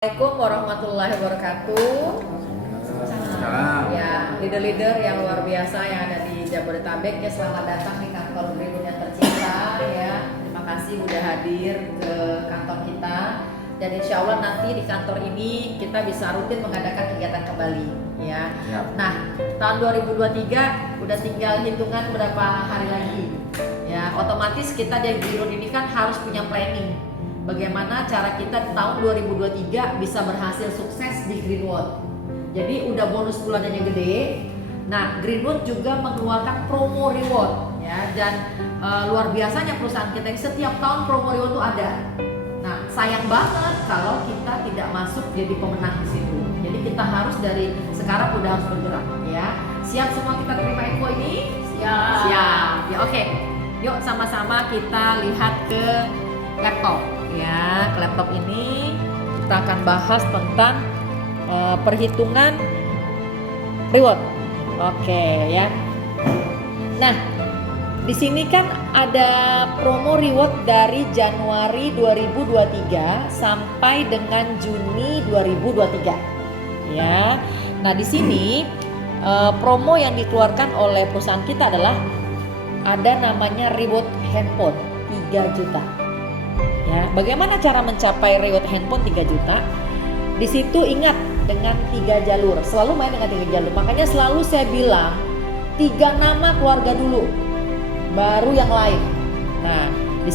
Assalamualaikum warahmatullahi wabarakatuh. Ya, leader-leader yang luar biasa yang ada di Jabodetabek ya, selamat datang di kantor Greenwood yang tercinta ya. Terima kasih udah hadir ke kantor kita. Dan insya Allah nanti di kantor ini kita bisa rutin mengadakan kegiatan kembali ya. Nah, tahun 2023 udah tinggal hitungan berapa hari lagi ya. Otomatis kita di Greenwood ini kan harus punya planning. Bagaimana cara kita di tahun 2023 bisa berhasil sukses di Greenwood. Jadi udah bonus bulanannya gede. Nah, Greenwood juga mengeluarkan promo reward ya, dan luar biasanya perusahaan kita setiap tahun promo reward itu ada. Nah, sayang banget kalau kita tidak masuk jadi pemenang di situ. Jadi kita harus dari sekarang udah harus bergerak ya. Siap semua kita terima info ini? Siap. Siap. Ya oke. Yuk sama-sama kita lihat ke laptop. Ya, ke laptop ini kita akan bahas tentang perhitungan reward. Oke ya. Nah, di sini kan ada promo reward dari Januari 2023 sampai dengan Juni 2023. Ya. Nah, di sini promo yang dikeluarkan oleh perusahaan kita adalah ada namanya reward handphone 3 juta. Ya, bagaimana cara mencapai reward handphone 3 juta? Di situ ingat dengan 3 jalur, selalu main dengan 3 jalur. Makanya selalu saya bilang 3 nama keluarga dulu, baru yang lain. Nah, di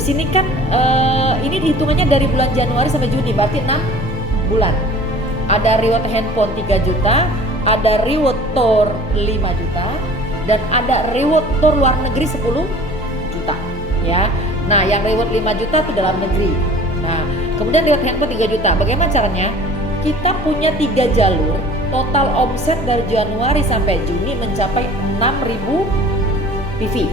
sini kan ini dihitungannya dari bulan Januari sampai Juni, berarti 6 bulan. Ada reward handphone 3 juta, ada reward tour 5 juta, dan ada reward tour luar negeri 10 juta. Ya. Nah, yang reward 5 juta itu dalam negeri. Nah, kemudian reward handphone 3 juta. Bagaimana caranya? Kita punya 3 jalur. Total omset dari Januari sampai Juni mencapai 6.000 PV.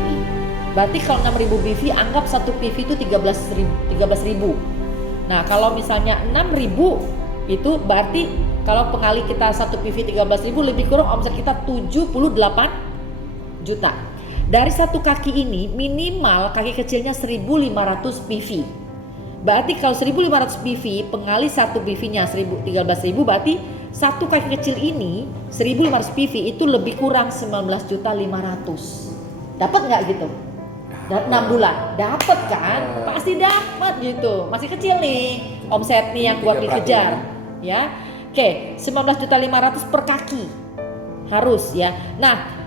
Berarti kalau 6.000 PV, anggap satu PV itu 13.000. Nah, kalau misalnya 6.000 itu berarti kalau pengali kita satu PV 13.000, lebih kurang omset kita 78 juta. Dari satu kaki ini minimal kaki kecilnya 1.500 PV. Berarti kalau 1.500 PV pengali satu PV-nya 13.000, berarti satu kaki kecil ini 1.500 PV itu lebih kurang 19.500. Dapat nggak gitu? 6 bulan. Dapat kan? Pasti dapat gitu. Masih kecil nih omset nih yang buat dikejar. Ya. Oke, 19.500 per kaki. Harus ya. Nah,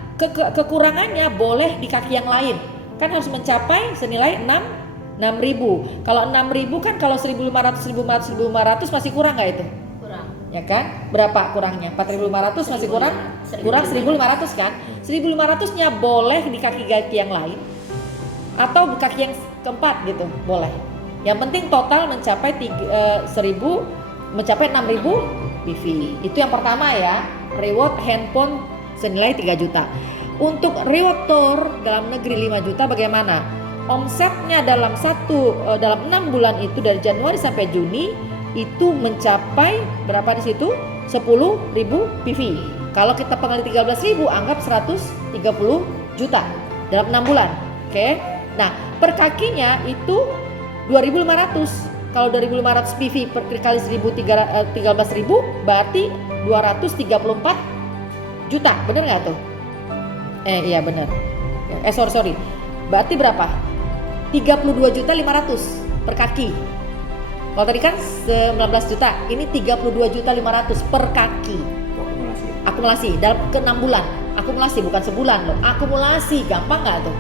kekurangannya boleh di kaki yang lain, kan harus mencapai senilai 6.000. Kalau 6.000 kan kalau 1.500 masih kurang nggak itu? Kurang. Ya kan? Berapa kurangnya? 4.500 masih kurang? Kurang 1.500 kan? 1.500-nya boleh di kaki-kaki yang lain atau di kaki yang keempat gitu, boleh. Yang penting total mencapai 6.000 PV. Itu yang pertama ya, reward handphone senilai 3 juta. Untuk reward tour dalam negeri 5 juta bagaimana? Omsetnya dalam 6 bulan itu dari Januari sampai Juni itu mencapai berapa di situ? 10.000 PV. Kalau kita pengali 13.000, anggap 130 juta dalam 6 bulan. Oke. Nah, per kakinya itu 2.500. Kalau 2.500 PV per kali 13.000 berarti 234 juta, bener nggak tuh? Iya bener. Sorry. Berarti berapa? 32.500 per kaki. Kalau tadi kan 19 juta, ini 32.500 per kaki. Akumulasi dalam ke 6 bulan. Akumulasi bukan sebulan loh. Akumulasi gampang nggak tuh?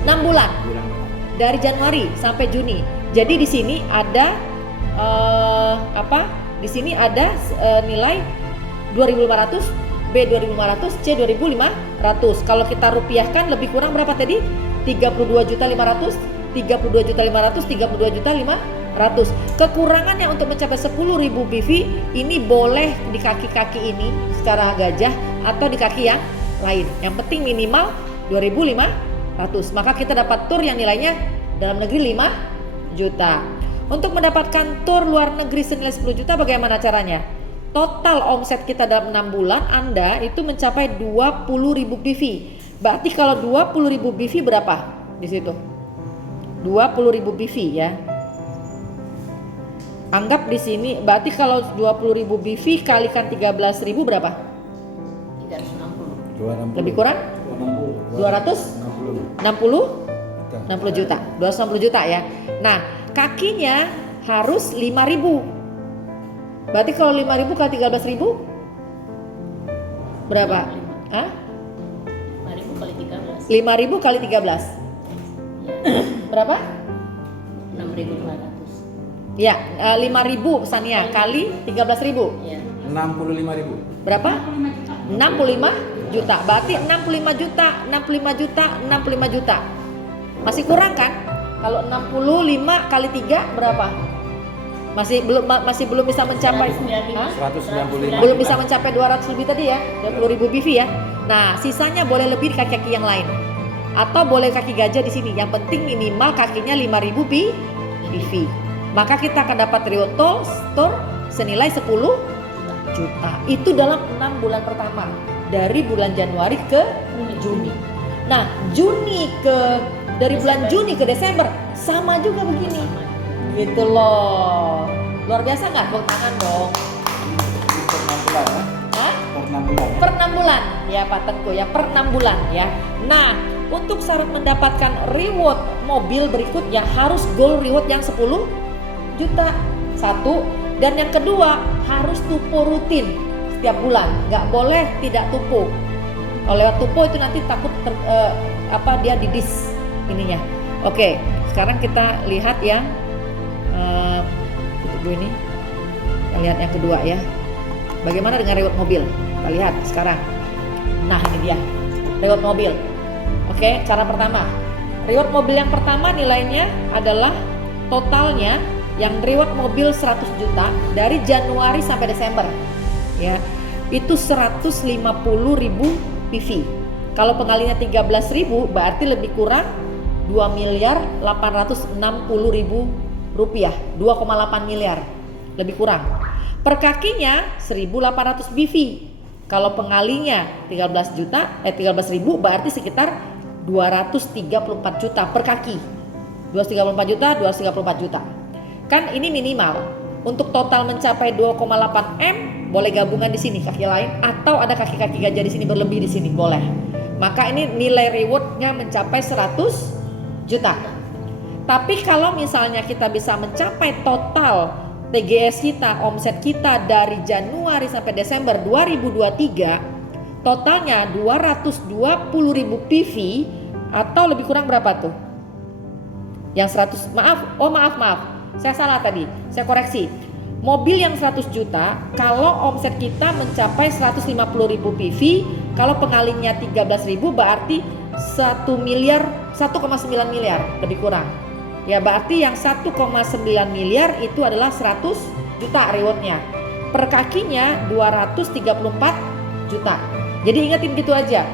6 bulan. Dari Januari sampai Juni. Jadi di sini ada Di sini ada nilai 2.500. B 2.500, C 2.500. Kalau kita rupiahkan lebih kurang berapa tadi? 32.500, 32.500, 32.500. Kekurangannya untuk mencapai 10.000 PV ini boleh di kaki-kaki ini secara gajah atau di kaki yang lain. Yang penting minimal 2.500. Maka kita dapat tur yang nilainya dalam negeri 5 juta. Untuk mendapatkan tur luar negeri senilai 10 juta bagaimana caranya? Total omset kita dalam 6 bulan Anda itu mencapai 20.000 PV. Berarti kalau 20.000 PV berapa di situ? 20.000 PV ya. Anggap di sini berarti kalau 20.000 BV kalikan 13.000 berapa? 360. Lebih kurang? 260 juta. 260 juta ya. Nah, kakinya harus 5.000. Berarti kalau 5.000 kali 13.000 berapa? Hah? 5.000 kali 13. 5.000 kali 13. Berapa? 6.500. Ya, 5.000 Sania kali 13.000. Ya. 65.000. Berapa? 65 juta. Berarti 65 juta, 65 juta, 65 juta. Masih kurang kan? Kalau 65 kali 3 berapa? Masih belum bisa mencapai. Hah? 195. Belum bisa mencapai 200 lebih tadi ya, 20.000 BV ya. Nah, sisanya boleh lebih di kaki-kaki yang lain. Atau boleh kaki gajah di sini. Yang penting minimal kakinya 5.000 BV. Maka kita akan dapat reward store senilai 10 juta. Itu dalam 6 bulan pertama. Dari bulan Januari ke Juni. Nah, dari bulan Juni ke Desember sama juga begini. Gitu loh. Luar biasa nggak? Tepuk tangan dong. Per 6 bulan ya? Hah? Per 6 bulan. Per 6 bulan ya Pak Tengku ya, per 6 bulan ya. Nah, untuk syarat mendapatkan reward mobil berikutnya harus goal reward yang 10 juta. Satu, dan yang kedua harus tupo rutin setiap bulan, nggak boleh tidak tupo. Kalau lewat tupo itu nanti takut dia didis ininya. Oke, sekarang kita lihat yang tutup dulu ini. Kita lihat yang kedua ya. Bagaimana dengan reward mobil? Kita lihat sekarang. Nah, ini dia reward mobil. Oke, cara pertama. Reward mobil yang pertama nilainya adalah totalnya yang reward mobil 100 juta dari Januari sampai Desember. Ya. Itu 150.000 PV. Kalau pengalinya 13.000 berarti lebih kurang 2.860.000 rupiah, 2,8 miliar lebih kurang. Per kakinya 1.800 BV. Kalau pengalinya 13.000 berarti sekitar 234 juta per kaki. 234 juta. Kan ini minimal. Untuk total mencapai 2,8 M boleh gabungan di sini kaki lain atau ada kaki-kaki gajah di sini berlebih di sini boleh. Maka ini nilai rewardnya mencapai 100 juta. Tapi kalau misalnya kita bisa mencapai total TGS kita, omset kita dari Januari sampai Desember 2023 totalnya 220.000 PV atau lebih kurang berapa tuh? Yang 100, maaf. Saya salah tadi, saya koreksi. Mobil yang 100 juta kalau omset kita mencapai 150.000 PV, kalau pengalinya 13.000 berarti 1,9 miliar lebih kurang. Ya berarti yang 1,9 miliar itu adalah 100 juta rewardnya. Per kakinya 234 juta. Jadi ingetin gitu aja.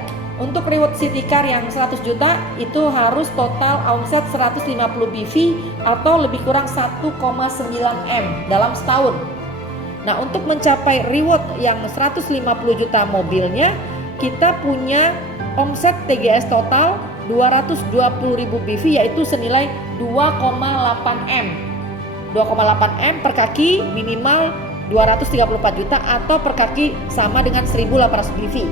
Untuk reward city car yang 100 juta itu harus total omset 150 PV atau lebih kurang 1,9 M dalam setahun. Nah, untuk mencapai reward yang 150 juta mobilnya, kita punya omset TGS total 220.000 PV yaitu senilai 2,8 M. 2,8 M per kaki minimal 234 juta atau per kaki sama dengan 1.800 PV.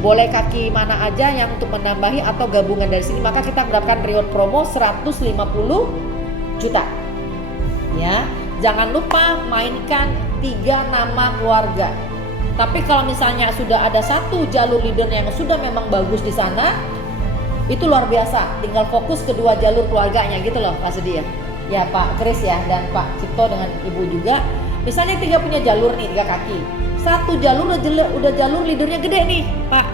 Boleh kaki mana aja yang untuk menambahi atau gabungan dari sini, maka kita mendapatkan reward promo 150 juta. Ya, jangan lupa mainkan 3 nama keluarga. Tapi kalau misalnya sudah ada satu jalur leader yang sudah memang bagus di sana, itu luar biasa. Tinggal fokus kedua jalur keluarganya gitu loh Pak Sedi ya. Ya Pak Kris ya dan Pak Cipto dengan Ibu juga. Misalnya 3 punya jalur nih 3 kaki. Satu jalur udah jalur leadernya gede nih Pak,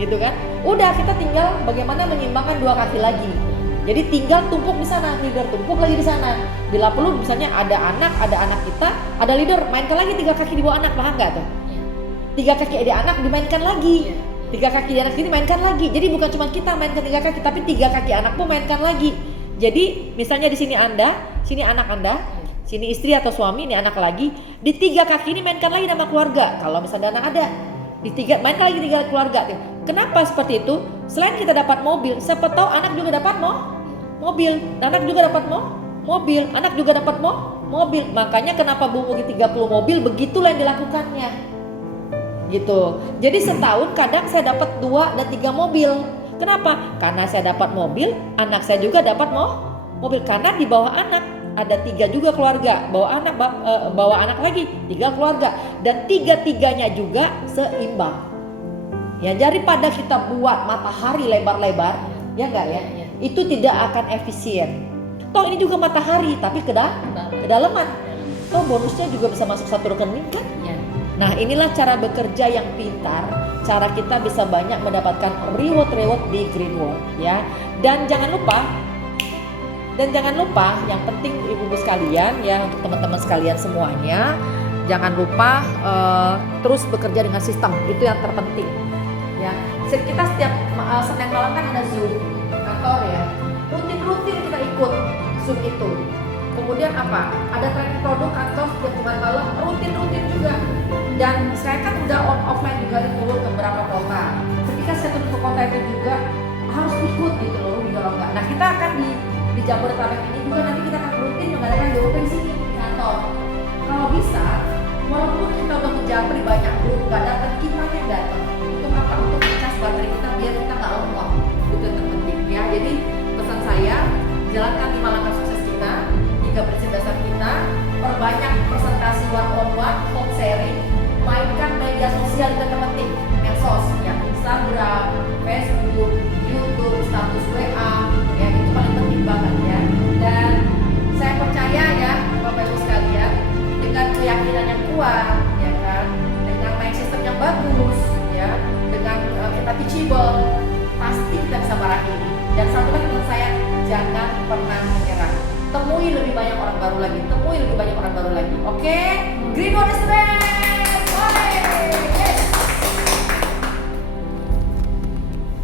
gitu kan? Udah kita tinggal bagaimana menyeimbangkan 2 kaki lagi. Jadi tinggal tumpuk di sana, leader tumpuk lagi di sana. Bila perlu misalnya ada anak kita, ada leader mainkan lagi 3 kaki di bawah anak, paham nggak tuh? 3 kaki di anak dimainkan lagi, 3 kaki di anak ini mainkan lagi. Jadi bukan cuma kita mainkan 3 kaki, tapi 3 kaki anak pun mainkan lagi. Jadi misalnya di sini Anda, sini anak Anda, sini istri atau suami, ini anak lagi. Di 3 kaki ini mainkan lagi nama keluarga. Kalau misalnya anak ada, mainkan lagi 3 keluarga. Kenapa seperti itu? Selain kita dapat mobil, siapa tahu anak juga dapat mobil, anak juga dapat mobil, anak juga dapat mobil. Makanya kenapa Bu Mugi 30 mobil, begitulah yang dilakukannya. Gitu. Jadi setahun kadang saya dapat 2 dan 3 mobil. Kenapa? Karena saya dapat mobil, anak saya juga dapat mobil. Karena di bawah anak ada 3 juga keluarga, bawa anak lagi 3 keluarga, dan 3-3-nya juga seimbang. Ya, daripada kita buat matahari lebar-lebar, ya enggak ya? Iya. Itu tidak akan efisien. Toh ini juga matahari tapi kedalaman. Toh bonusnya juga bisa masuk satu rekening kan? Iya. Nah, inilah cara bekerja yang pintar, cara kita bisa banyak mendapatkan reward di Green World ya. Dan jangan lupa yang penting ibu-ibu sekalian ya, untuk teman-teman sekalian semuanya, jangan lupa terus bekerja dengan sistem, itu yang terpenting ya. Kita setiap Senin malam kan ada Zoom kantor ya, rutin kita ikut Zoom itu. Kemudian apa? Ada training produk kantor setiap Jumat malam, rutin juga. Dan saya kan udah offline juga turun ke beberapa kota. Ketika saya turun ke kota itu juga harus ikut gitu loh, kalau enggak. Nah, kita akan di Jabodetabek ini juga nanti kita akan rutin mengadakan JOP di sini di kantor. Kalau bisa, walaupun kita udah menjapri banyak grup, nggak datang, kita yang datang. Untuk apa? Untuk ngecas baterai kita biar kita nggak lemot. Itu yang terpenting ya. Jadi pesan saya, jalankan 5 langkah sukses kita, 3 prinsip dasar kita, perbanyak presentasi one-on-one, home sharing, mainkan media sosial itu terpenting, medsos ya, Instagram, Facebook, YouTube, status WA, ya itu paling penting banget ya. Dan saya percaya ya Bapak Ibu sekalian, dengan keyakinan yang kuat, ya kan, dengan main sistem yang bagus, ya, dengan kita teachable, pasti kita bisa barang ini. Dan satu lagi menurut saya, jangan pernah menyerah. Temui lebih banyak orang baru lagi, Oke? Green World is the best!